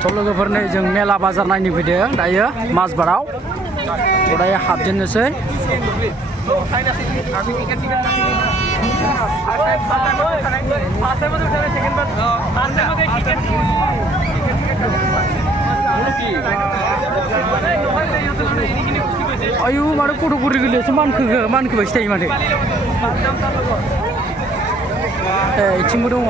लोगोफोरनो जों मेला बाजार नायनो फैदों दायो माजबाराव दायो हाबजेननोसै आयु माने गथ'फोर गोरलैयासो मानखोबायसो थायो माथो इथिंबो दङ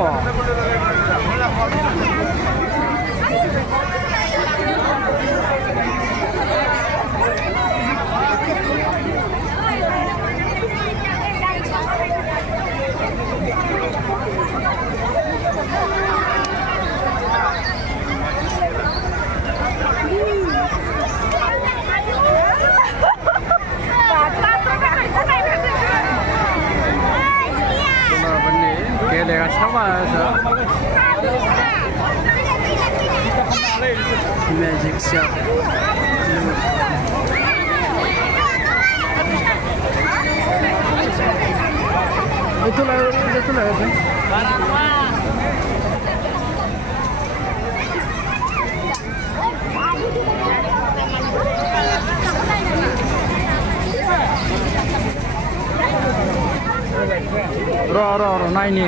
Magic shop. Itulah. Ro, naini.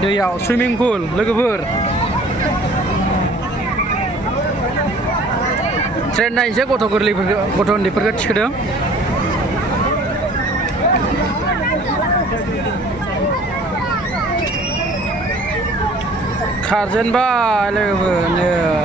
दैयाव सुइमिं पुल लोगोफोर ट्रेन नायनोसै गथ' उन्दैफोरखौ थिखोदों खारजेनबाय लोगोफोर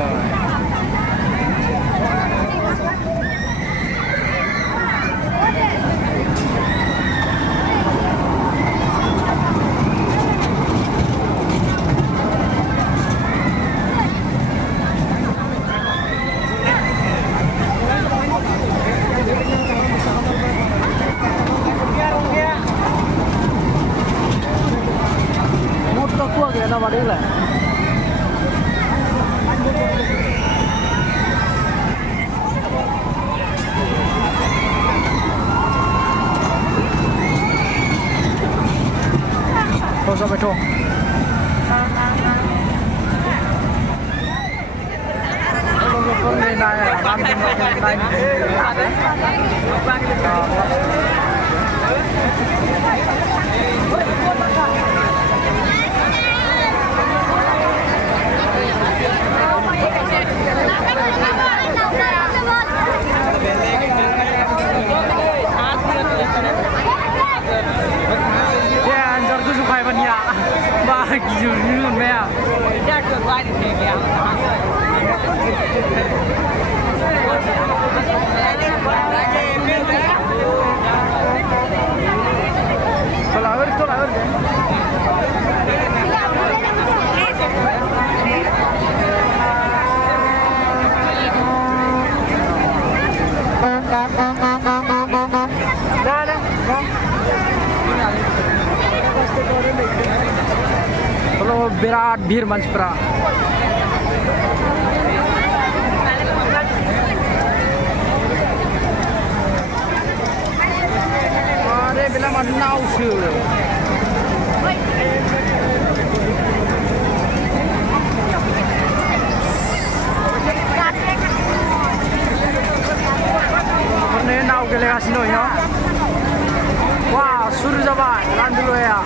sampai dong. Ghiu như con mèo. Ra cửa quay thì thế kéo. Tôi lại Kalau berat bir mansipra. Ada bila mana nausu. Ini nau delegasi no ya. Wah, suruh jabat, lan dulu ya.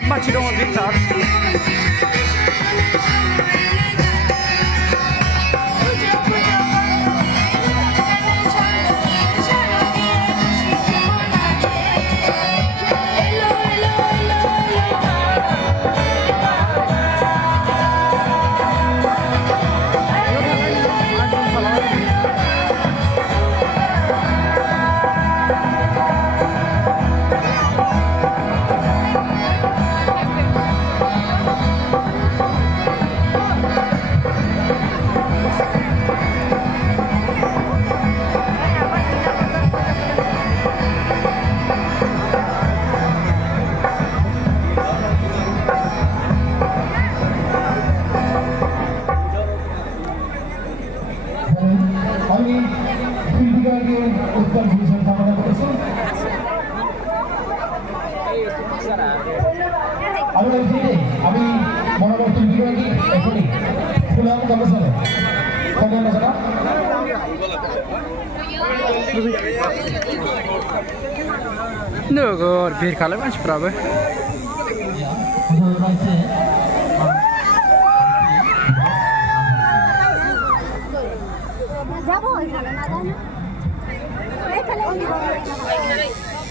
बिराद मानसि दङ guitar আমি মনোবর্তন বিভাগী এখনই ফুলাম গবেষণা কখন আছে না नोगोर भिर खालाय मानसिफ्राबो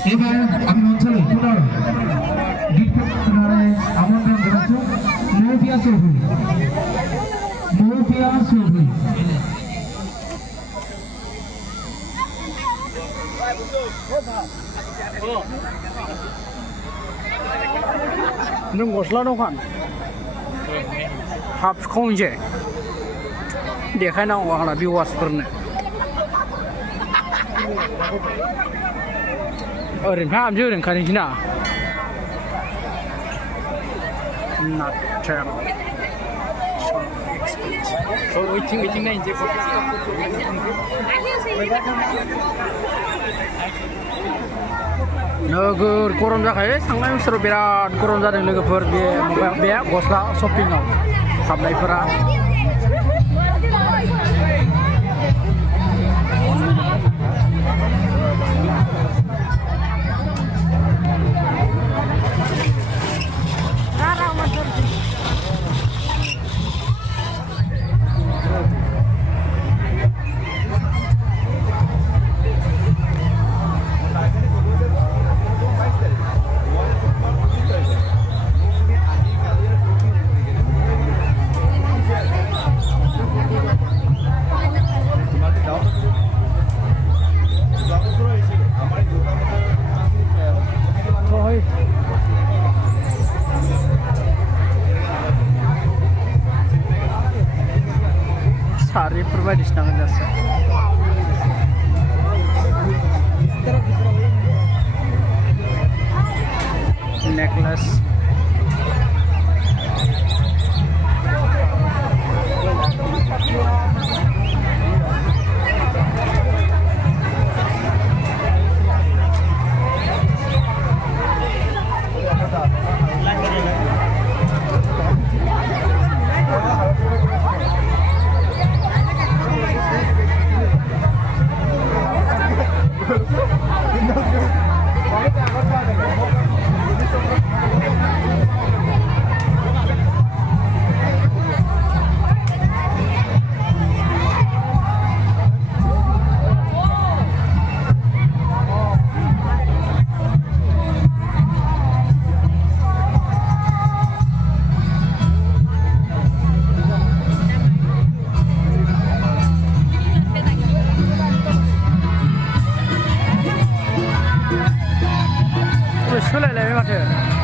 এবার আমি অঞ্চলে পুনর আমন্ত্রণ জানাচ্ছি মৌপিয়া চৌধুরী नों गस्ला दखान हाफ खंजे देखायनांगौ आंना भिवार्सफोरनो ओरैनो हाबसै ओरैनो खानोसै ना नाथेल ओइथिं नायनोसै नोगोर गरम जाखायो थांनाय बोसोराव बिराद गरम जादों लोगोफोर बे गस्ला शपिंआव हाबनायफोरा सारिफोर बायदिसिना होनजासै नेकलेस सोलायलायबाय माथो